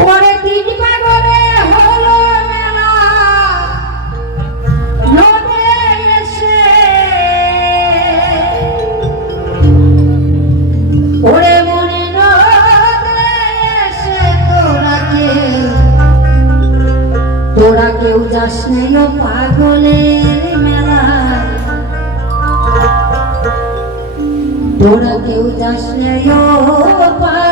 ওরে তিন পাগলে ওরে মনে নদে এসে তোরা কে তোরা কেউ যাস নাই পাগলের মেলা। তোরা কেউ যাস নাই পাগলের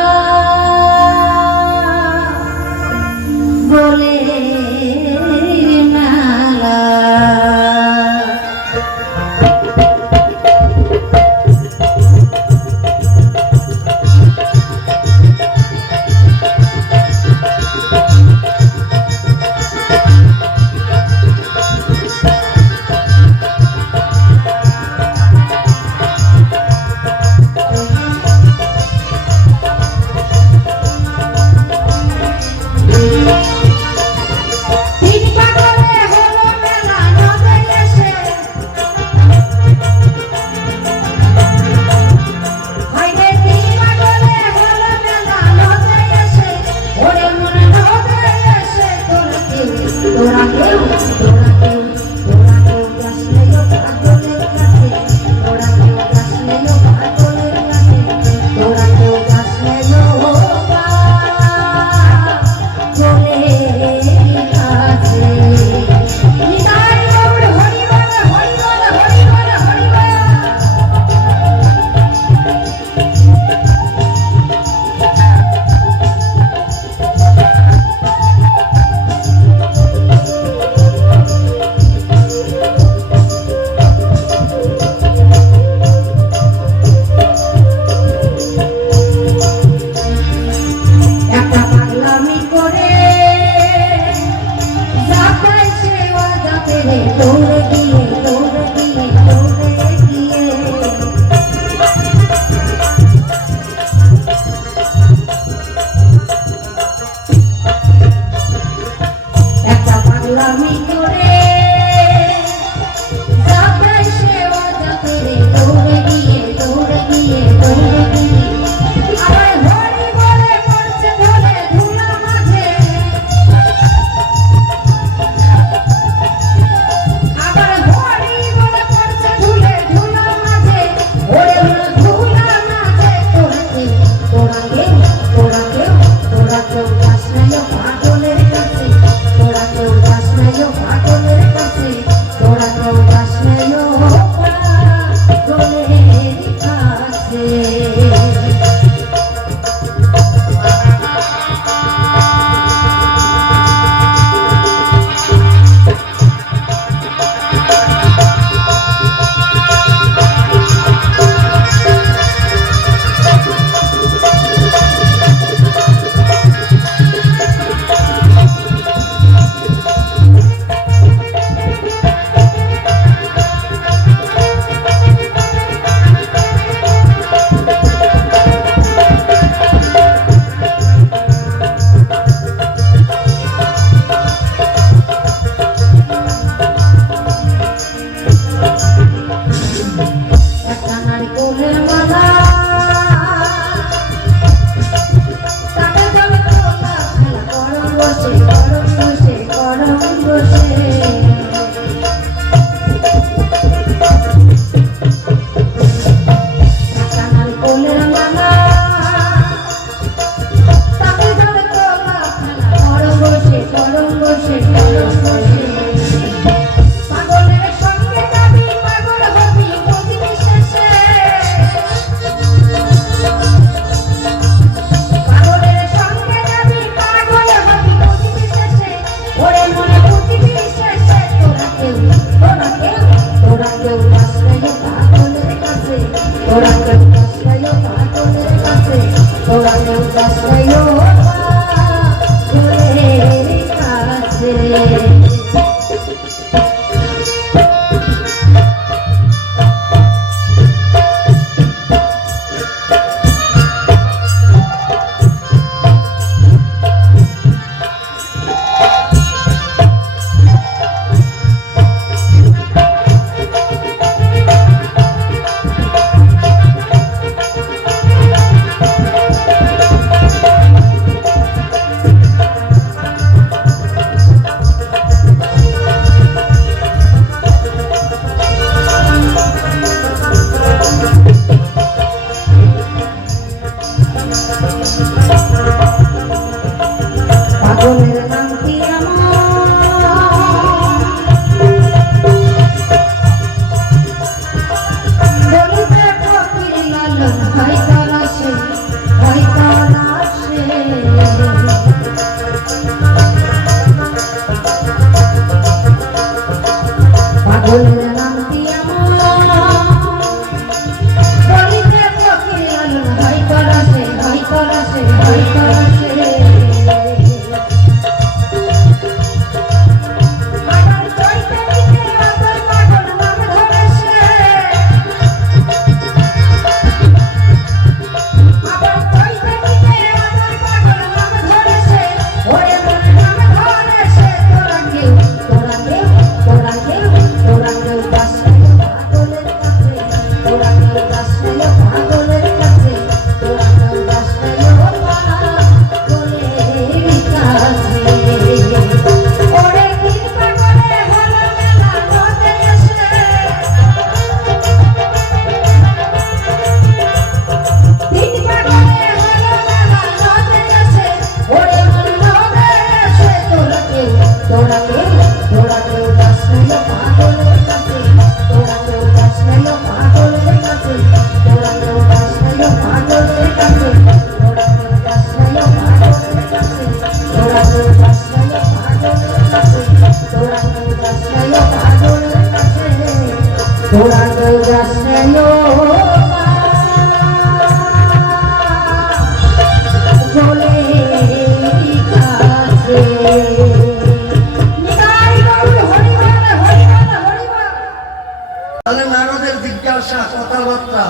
জিজ্ঞাসা কথাবার্তা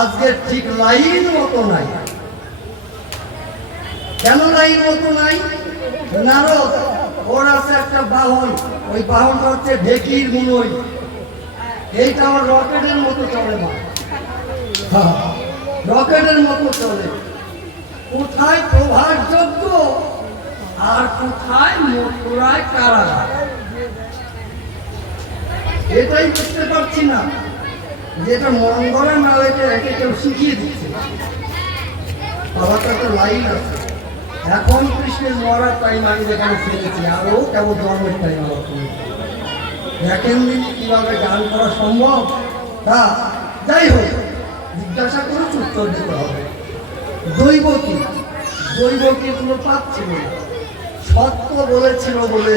আজকে ঠিক লাইন মতো নাই। কেন লাইন মতো নাই? নারদ, ওর আছে একটা বাহন, ওই বাহনটা হচ্ছে ঢেকির মুনই। এইটা আমার রকেটের মতো চলে না রকেটের মতো চলে। কোথায় প্রভার যোগ্য? আর কোথায় মথুরায় কারাগার? এটাই বুঝতে পারছি না। যেটা মঙ্গলে না হয়েছে একে কেউ শিখিয়ে দিচ্ছে। বাবাটা তো লাইন আছে। এখন কৃষ্ণের মরার টাইম আমি যেখানে ফেলেছি আরও কেবল জন্মের টাইম আমার দেখেন দিন কীভাবে গান করা সম্ভব? তা, যাই হোক, জিজ্ঞাসা করে উত্তর দিতে হবে। দৈব কি দৈব কি কোনো পাচ্ছিল না। সত্য বলেছিল বলে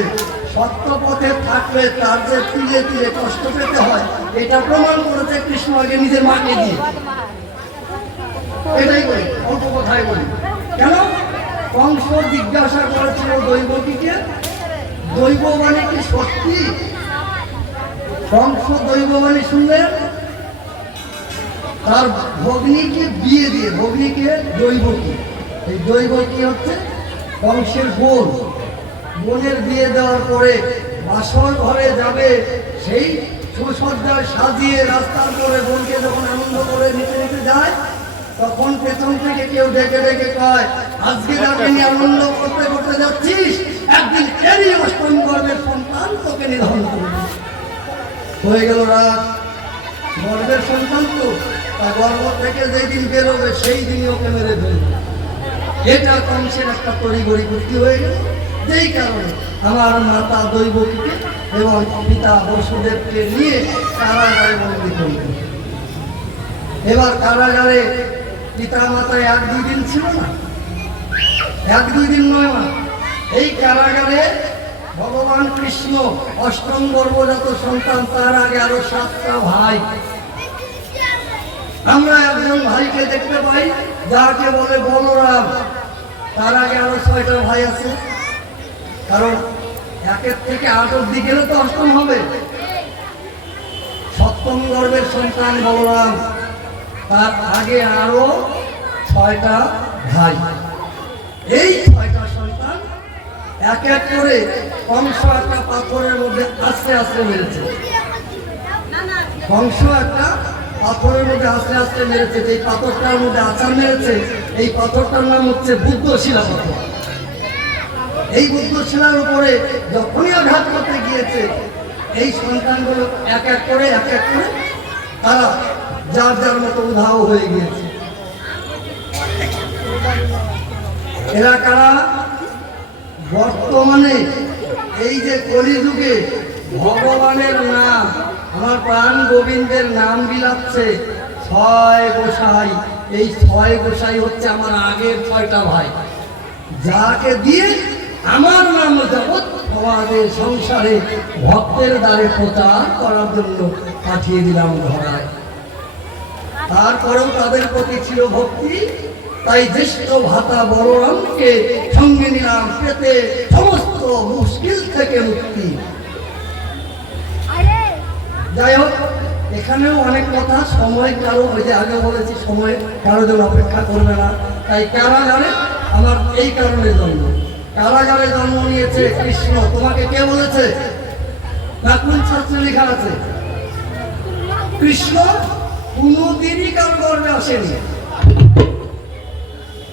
সত্য পথে থাকলে তার যে তীরে তীরে কষ্ট পেতে হয়, এটা প্রমাণ করেছে কৃষ্ণ আগে নিজের মাকে দিয়ে। এটাই বলি, অল্প কথাই বলি। কেন? কংস জিজ্ঞাসা করেছিল দৈবকীকে দৈববাণী কি সত্যি? কংস দৈববাণী শুনলেন তার ভগ্নীকে বিয়ে দিয়ে, ভগ্নীকে দৈবকী এই দৈবকী হচ্ছে? কংসের বোন বোনের বিয়ে দেওয়ার পরে বাসর ঘরে যাবে, সেই সুসজ্জায় সাজিয়ে রাস্তার পরে বোনকে যখন আনন্দ করে নিতে নিতে যায়, তখন পেছন থেকে কেউ ডেকে ডেকে কয়, আজকে যাকে নিয়ে আনন্দ করতে করতে যাচ্ছিস, একদিন এরই অষ্টম গর্বের সন্তান তোকে নিধন করবে। হয়ে গেল রাত। গর্বের সন্তান তো, তা গর্ব থেকে যেদিন বেরোবে সেই দিনই ওকে মেরে ফেলবে। এটা কংসের একটা তড়িগড়ি বুদ্ধি হয়ে গেল। যেই কারণে আমার মাতা দৈবকীকে এবং পিতা বসুদেবকে নিয়ে কারাগারে বন্দী করল এবার কারাগারে পিতা মাতা এক দুই দিন ছিল না। এক দুই দিন নয় মা এই কারাগারে ভগবান কৃষ্ণ অষ্টম গর্ভজাত সন্তান, তার আগে আরও সাতটা ভাই। আমরা একজন ভাইকে দেখতে পাই, যাকে বলে বলরাম। তার আগে আরও ছয়টা ভাই আছে। কারণ একের থেকে আট অব্দি গেলে তো অষ্টম হবে। সপ্তম গর্বের সন্তান বলরাম, তার আগে আরও ছয়টা ভাই। এই ছয়টা সন্তান এক এক করে কংস একটা পাথরের মধ্যে আস্তে আস্তে মেরেছে। কংস একটা পাথরের মধ্যে আস্তে আস্তে মেরেছে যে পাথরটার মধ্যে আচার মেরেছে, এই পাথরটার নাম হচ্ছে বুদ্ধ শিলা পাথর। এই বুদ্ধ শিলার উপরে যখনই আঘাত করতে গিয়েছে, এই সন্তানগুলো এক এক করে, এক এক করে তারা যার যার মতো উধাও হয়ে গিয়েছে। এরা কারা? বর্তমানে এই যে কলিযুগে ভগবানের নাম, আমার প্রাণ গোবিন্দের নাম বিলাচ্ছে ছয় গোসাই। এই ছয় গোসাই হচ্ছে আমার আগের ছয়টা ভাই। যাকে দিয়ে আমার নাম জগৎ সংসারে ভক্তের দ্বারে প্রচার করার জন্য পাঠিয়ে দিলাম ধরায়। তারপরেও তাদের প্রতি ছিল ভক্তি তাই জ্যেষ্ঠ ভাতা বলরামকে সঙ্গে নিলাম পেতে সমস্ত মুশকিল থেকে মুক্তি। যাই হোক এখানেও অনেক কথা সময় কারও ওই যে আগে বলেছি সময় কারও জন্য অপেক্ষা করবে না। তাই কারাগারে আমার এই কারণে জন্ম। কারাগারে জন্ম নিয়েছে কৃষ্ণ। তোমাকে কে বলেছে? লেখা আছে। কৃষ্ণ কোনোদিনই কারও গর্বে আসেনি।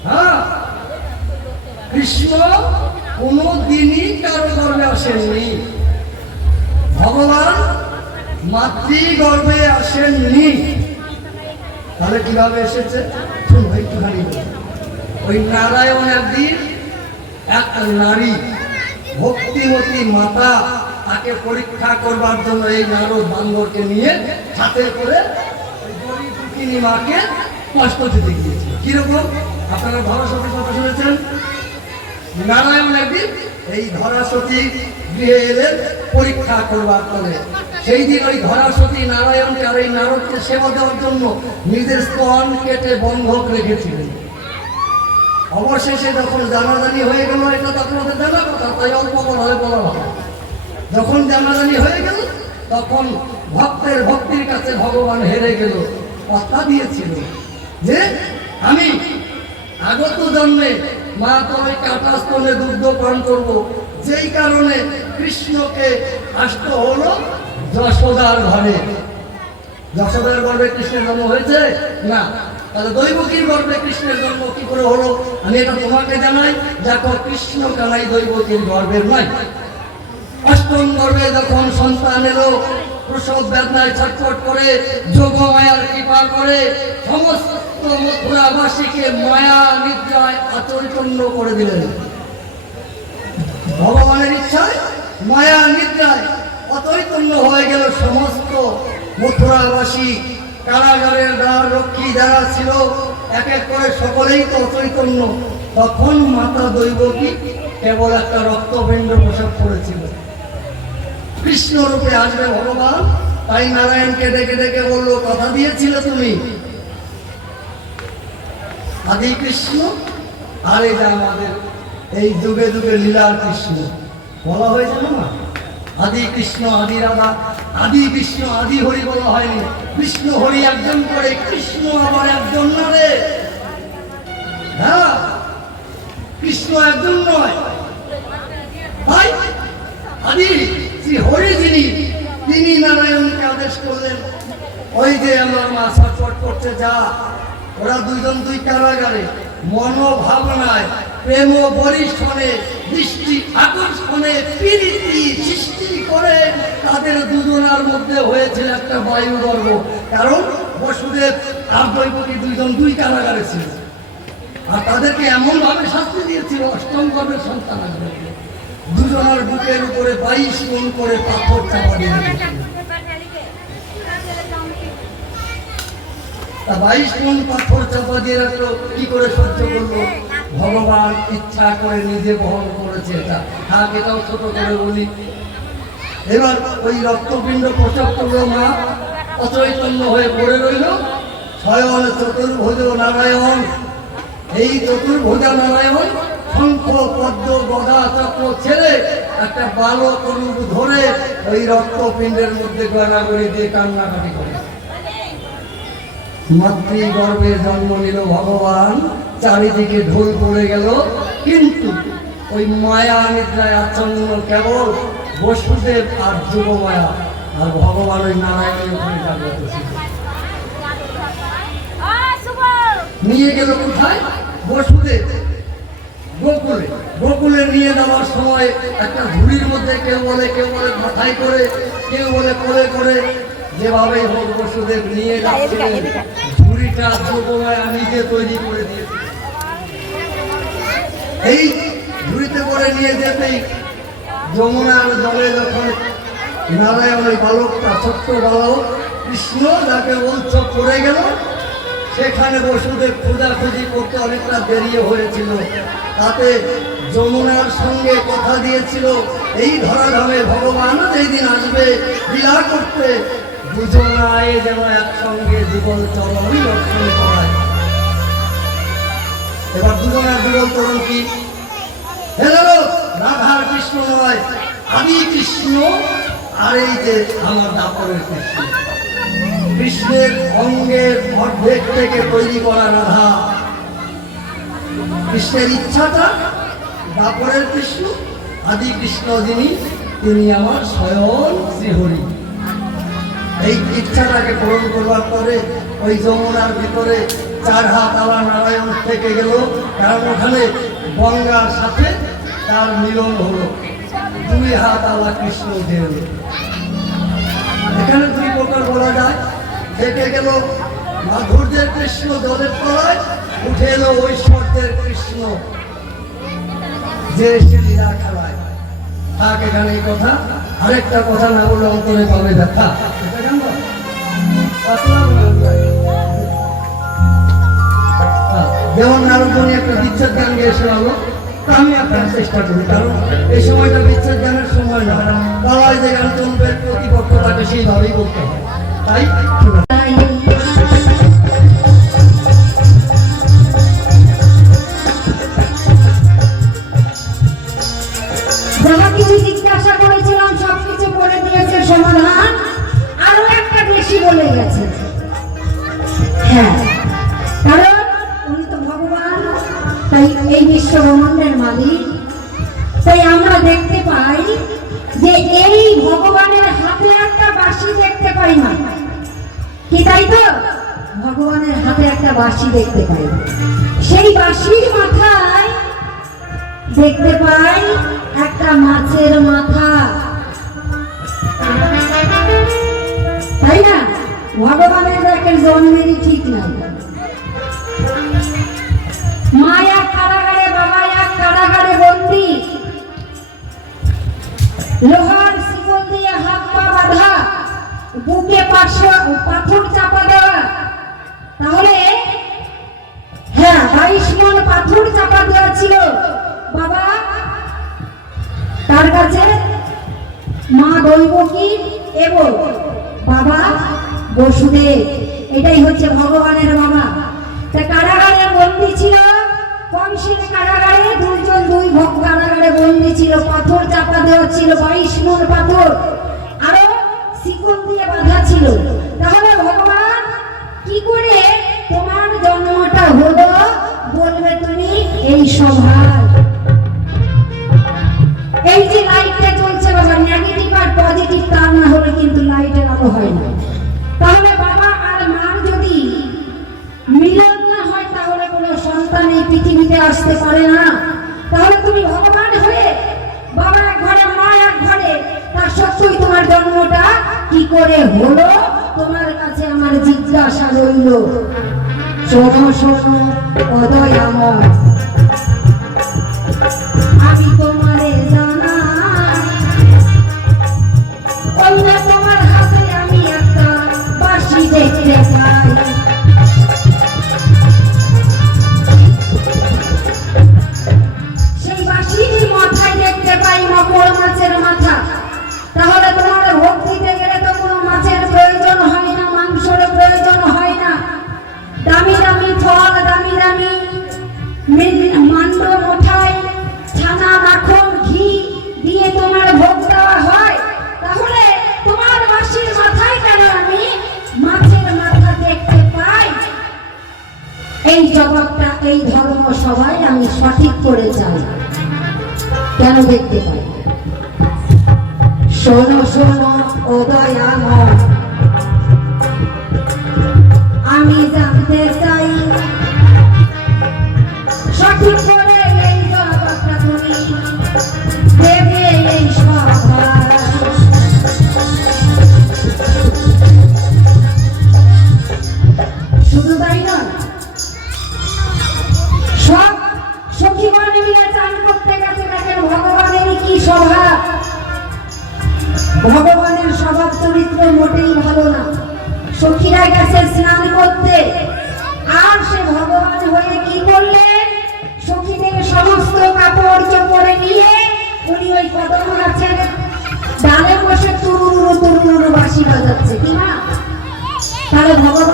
হ্যাঁ? কৃষ্ণ কোনোদিনই কারও গর্বে আসেননি। ভগবান মাতৃ গর্বে আসেননি। তাহলে কীভাবে এসেছে। ওই নারায়ণ একদিন এক নারী ভক্তিমতী মাতা তাকে পরীক্ষা করবার জন্য এই নারদ বান্দরকে নিয়ে হাতে করে দুঃখিনী মাকে কষ্ট দিতে গিয়েছিল কীরকম? আপনারা ধরা সত্যি কথা শুনেছেন? নারায়ণ একদিন এই ধরাসতী গৃহে এলেন পরীক্ষা করবার ফলে সেই দিন ওই ধরাসতী নারায়ণকে আর এই নারদকে সেবা দেওয়ার জন্য নিজের স্তন কেটে বন্ধক রেখেছিলেন। অবশেষে যখন জানাজানি হয়ে গেল এটা তো আপনাদের জানা কথা, তাই অল্প বলা বলা ভালো যখন জানাজানি হয়ে গেল, তখন ভক্তের ভক্তির কাছে ভগবান হেরে গেল, কথা দিয়েছিল যে, আমি আগত জন্মে মা তোমায় কাটা স্তনে দুগ্ধ পান করব। যেই কারণে কৃষ্ণকে আসতে হলো যশোদার ঘরে। যশোদার গর্ভে কৃষ্ণের জন্ম হয়েছে? না। তাহলে দৈবকীর গর্ভে কৃষ্ণের জন্ম কি করে হলো? আমি এটা তোমাকে জানাই, দেখো কৃষ্ণ কানাই দৈবকীর গর্ভের নয়। অষ্টম গর্ভে যখন সন্তান এলো, প্রসব বেদনায় ছটফট করে, যোগ মায়ার কৃপা করে, সমস্ত মথুরাবাসীকে মায়া, নিদ্রায় আচরিতন্য করে দিলেন। ভগবানের ইচ্ছায় মায়া, নিদ্রায় অচৈতন্য হয়ে গেল সমস্ত মথুরাবাসী। কারাগারের দ্বার রক্ষী যারা ছিল, এক এক করে সকলেই তো অচৈতন্য। তখন মাতা দৈবকী কেবল একটা রক্তপিণ্ড প্রসব করেছিল। কৃষ্ণ রূপে আসবে ভগবান, তাই নারায়ণকে ডেকে ডেকে বলল কথা দিয়েছিলে তুমি। আদি কৃষ্ণ, আর এটা আমাদের, এই যুগে যুগে লীলার কৃষ্ণ। বলা হয়েছে না? আদি কৃষ্ণ, আদি রাধা, আদি বিষ্ণু আদি হরি বলা হয়নি। বিষ্ণু হরি একজন করে, কৃষ্ণ আবার একজন না রে হ্যাঁ কৃষ্ণ একজন নয়। তাই আদি শ্রী হরি যিনি, তিনি নারায়ণকে আদেশ করলেন। ওই যে আমার মা ছটফট করছে, যা, ওরা দুইজন দুই কারাগারে, মনোভাবনায় প্রেম বরিষ্ঠনে দৃষ্টি আকর্ষণে প্রীতি সৃষ্টি করে। তাদের দুজনার মধ্যে হয়েছিল একটা বায়ু গর্ব কারণ বসুদেব আর দৈবকী দুইজন দুই কারাগারে ছিল। আর তাদেরকে এমন ভাবে শাস্তি দিয়েছিল, অষ্টম গর্ভের সন্তান দুজনের বুকের উপরে বাইশ গুণ করে পাথর চাপা দিয়ে তা বাইশ গুণ পাথর চাপা দিয়ে রাখল, কি করে সহ্য করল? ভগবান ইচ্ছা করে নিজে বহন করেছে এটা। থাক, এটাও ছোট করে বলি। এবার ওই রক্তপিণ্ড প্রসব করল মা অচৈতন্য হয়ে পড়ে রইল। স্বয়ন চতুর্ভুজ নারায়ণ। এই চতুর্ভুজা নারায়ণ শঙ্খ, পদ্ম, গদা, চক্র ছেড়ে একটা বালক রূপ ধরে ওই রক্তপিণ্ডের মধ্যে গড়াগড়ি দিয়ে কান্নাকাটি করে। মাতৃগর্ভে জন্ম নিল ভগবান। চারিদিকে ঢোল পড়ে গেল। কিন্তু ওই মায়া নিদ্রায় আচ্ছন্ন কেবল বসুদেব আর যুবমায়া আর ভগবান ওই নারায়ণের নিয়ে গেল কোথায়? বসুদেব। গোকুলে। গোকুলে নিয়ে যাওয়ার সময় একটা ঝুড়ির মধ্যে কেউ বলে কেউ বলে মাথায় করে, কেউ বলে কোলে করে। যেভাবে হোক বসুদেব নিয়ে যাচ্ছিলেন। ঝুড়িটা যোগমায়া নিজে তৈরি করে দিয়েছে। এই ঝুড়িতে করে নিয়ে যেতেই যমুনার জলে যখন নারায়ণ ওই বালকটা ছোট্ট বালক কৃষ্ণ, যাকে বলছ পড়ে গেল। সেখানে বসুদেব খোঁজাখুঁজি করতে অনেকটা দেরি হয়েছিল। তাতে যমুনার সঙ্গে কথা দিয়েছিল, এই ধরাধামে ভগবান যেই দিন আসবে লীলা করতে। দুজনায় যেন একসঙ্গে যুগল চরণ দর্শন করায়। এবার দুজনের যুগল চরণ কি? রাধার কৃষ্ণ নয়, আমি কৃষ্ণ, আর এই যে আমার দাপরের কৃষ্ণ। কৃষ্ণের অঙ্গের অর্ধেক থেকে তৈরি করা রাধা। কৃষ্ণের ইচ্ছাটা দাপরের কৃষ্ণ, আদি কৃষ্ণ যিনি, তিনি আমার স্বয়ং শ্রীহরি। এই ইচ্ছাটাকে পূরণ করবার পরে ওই যমুনার ভিতরে চার হাত আলা নারায়ণ থেকে গেল। কারণ ওখানে গঙ্গার সাথে তার মিলন হলো। দুই হাত আলা কৃষ্ণ এলো এখানে দুই প্রকার বলা যায়। থেকে গেল মাধুর্যের কৃষ্ণ, জলের তলায়। উঠে এলো ঐশ্বর্যের কৃষ্ণ। যে সে লীলা খেলায়। থাক, এখানে কথা। আরেকটা কথা না বলে অন্তরে পাবে দেখা এটা যেমন নারদমণি একটা বিচ্ছেদ গান গেয়ে শোনালো তা আমি আপনার চেষ্টা করি, কারণ এই সময়টা বিচ্ছেদ গানের সময় না পাড়ায় যে গান চলবে প্রতিপক্ষ তাকে সেইভাবেই বলতে হয়। তাই বাঁশি দেখতে পাই। সেই বাঁশির মাথায় দেখতে পাই একটা মাছের মাথা। তাই না? ভগবানের দেখের জন্মেরই ঠিক নাই। মা এক কারাগারে বাবা এক কারাগারে বন্দি। লোহার শিকল দিয়ে হাত পা বাঁধা। বুকে পাশে পাথর চাপা দেওয়া। তাহলে বাইশ মন পাথর চাপা দেওয়া ছিল। বাবা, তার কাছে মা দৈবকী এবং বাবা, বসুদেব, এটাই হচ্ছে ভগবানের বাবা। তা কারাগারে বন্দি ছিল? কংসের কারাগারে? দুইজন দুই ভক্ত কারাগারে বন্দি ছিল। পাথর চাপা দেওয়া ছিল, বাইশ মন পাথর। আরও শিকল দিয়ে বাঁধা ছিল। তাহলে ভগবান কি করে এই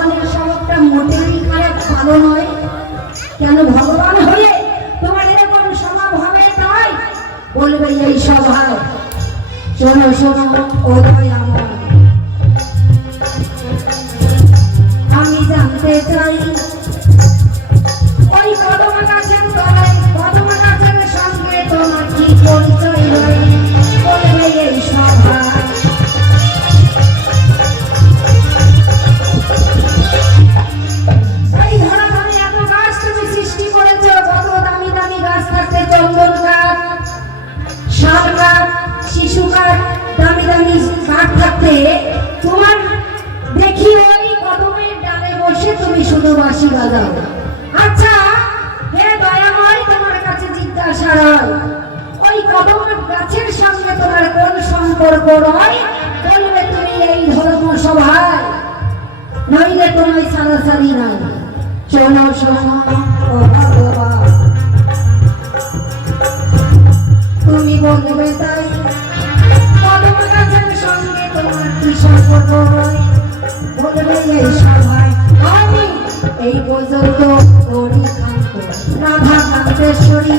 ভগবানের স্বভাবটা মোটেই খারাপ, ভালো নয়। কেন ভগবান হলে তোমার এরকম স্বভাব হবে তাই বলবে এই স্বভাব চলো শোনো ওই আমার। আমি জানতে চাই তোমার দামি দামি শাক থাকতে তোমার দেখি ওই কদমের ডালে বসে তুমি শুধু বাসি বাজাও। আচ্ছা হে দয়াময় তোমার কাছে জিজ্ঞাসা রয়, ওই কদম গাছের সঙ্গে তোমার কোন সম্পর্ক রয়? বলবে তুমি এই ধর্ম সভায়। নইলে তোমায় সারি নাই। চলো শোনো তুমি বলবে তাই সঙ্গে তোমার কি সম্পর্ক বদলে এই পর্যন্ত রাধা কান্তেশ্বরী।